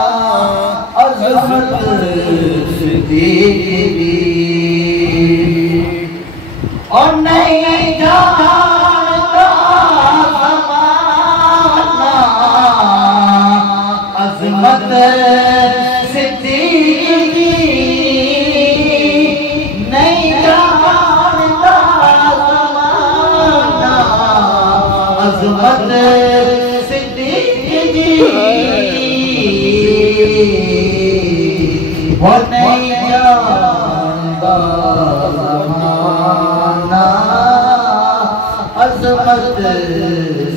अज़मत सिद्दीक़ी और नहीं जानता ज़माना अज़मत सिद्दीक़ी नहीं जानता ज़माना अज़मत सिद्दीक़ी वो नहीं जानता ज़माना अज़मत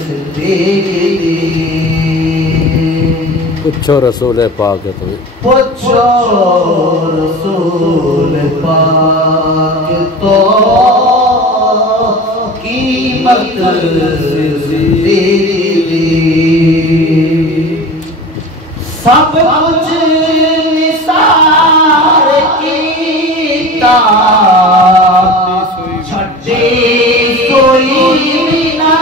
सिद्दीक़ी। पूछो रसूल पाक तो पूछो रसूल पाक तो कीमत सिद्दीक़ी। सब कुछ निसार कीता छठी सोई बिना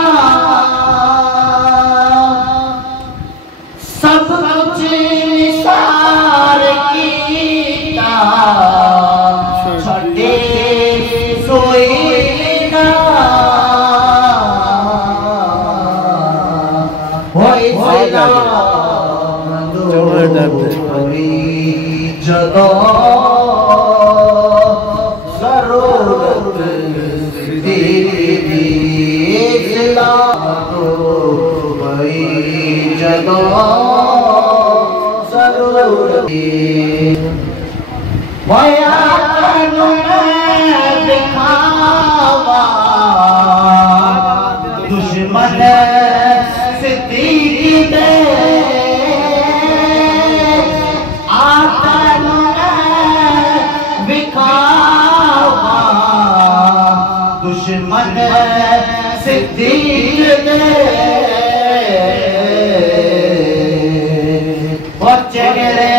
सब कुछ निसार कीता छठी सोई बिना होई जदों ज़रूरत सिद्दीक़ी भई जदों ज़रूरत वया तनु दिखावा दुश्मन सिद्दीक़ी दे दुश्मन सिद्दीक़ ने पहुँचे रे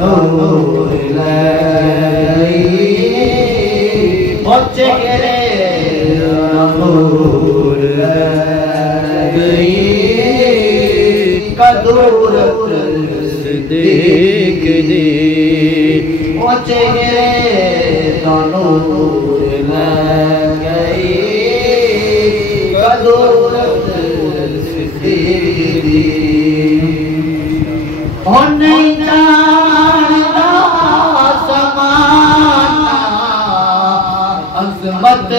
नूर लाई पहुँचे रे नूर लाई कदूरत सिद्दीक़ दी पहुँचे रे नूर गई कदूरत सिद्दीक़ी। और नहीं जानता ज़माना अज़मत